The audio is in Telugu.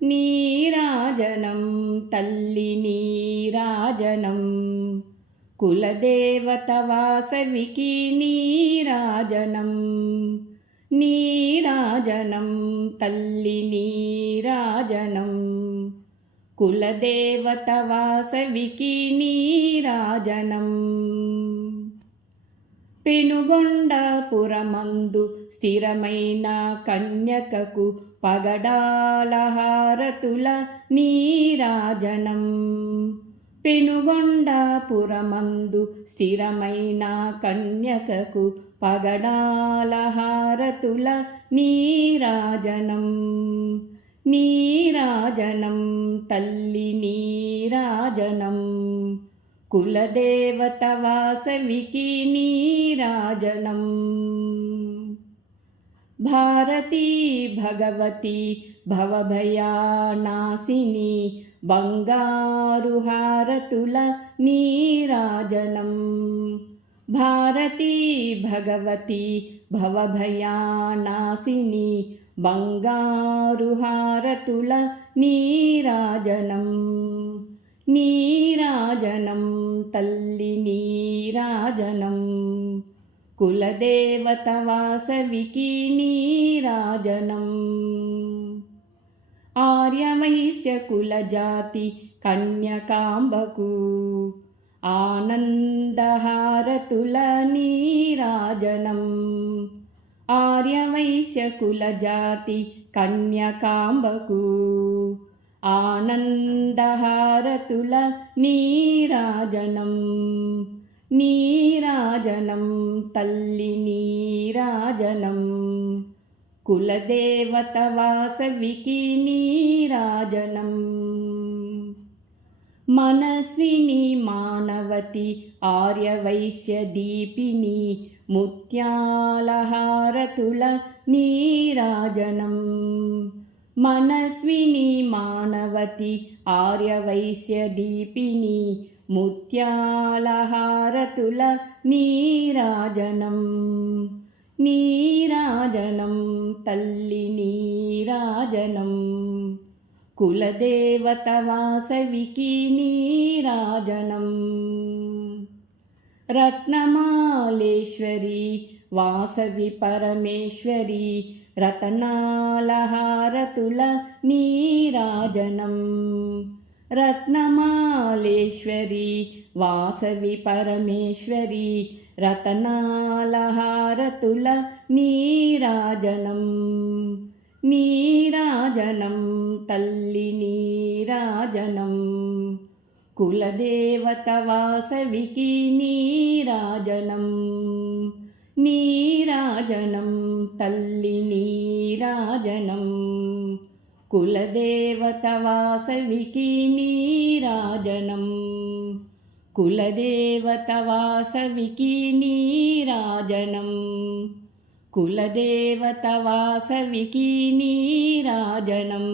నీరాజనం తల్లి నీరాజనం కులదేవత వాసవికి నీరాజనం నీరాజనం తల్లి నీరాజనం కులదేవత వాసవికి నీరాజనం పెనుగొండపురమందు స్థిరమైన కన్యకకు పగడాల హారతుల నీరాజనం పెనుగొండపురమందు స్థిరమైన కన్యకకు పగడాల హారతుల నీరాజనం నీరాజనం తల్లి నీరాజనం కులదేవత వాసవికి నీరాజనం భారతీ భగవతి భవభయానాశిని బంగారు హారతుల నీరాజనం భారతీ భగవతి భవభయానాశిని బంగారు హారతుల నీరాజనం నీరాజనం తల్లి నీరాజనం కులదేవత వాసవికి నీరాజనం ఆర్యవైశ్య కులజాతి కన్యకాంబకు ఆనందహారతుల నీరాజనం ఆర్యవైశ్య కులజాతి కన్యకాంబకు ఆనందహారతుల నీరాజనం నీరాజనం తల్లి నీరాజనం కులదేవత వాసవికి నీరాజనం మనస్విని మానవతి ఆర్యవైశ్య దీపిని ముత్యాల హారతుల నీరాజనం మనస్విని మానవతి ఆర్యవైశ్య దీపిని ముత్యాల హారతుల నీరాజనం నీరాజనం తల్లి నీరాజనం కులదేవత వాసవికి నీరాజనం రత్నమాలేశ్వరి వాసవి పరమేశ్వరి రతనాల హారతుల నీరాజనం రత్నమాలేశ్వరి వాసవి పరమేశ్వరి రతనాల హారతుల నీరాజనం నీరాజనం తల్లి నీరాజనం కులదేవత వాసవికి నీరాజనం నీరాజనం తల్లి నీరాజనం కులదేవత వాసవికి నీరాజనం కులదేవత వాసవికి నీరాజనం కులదేవత వాసవికి నీరాజనం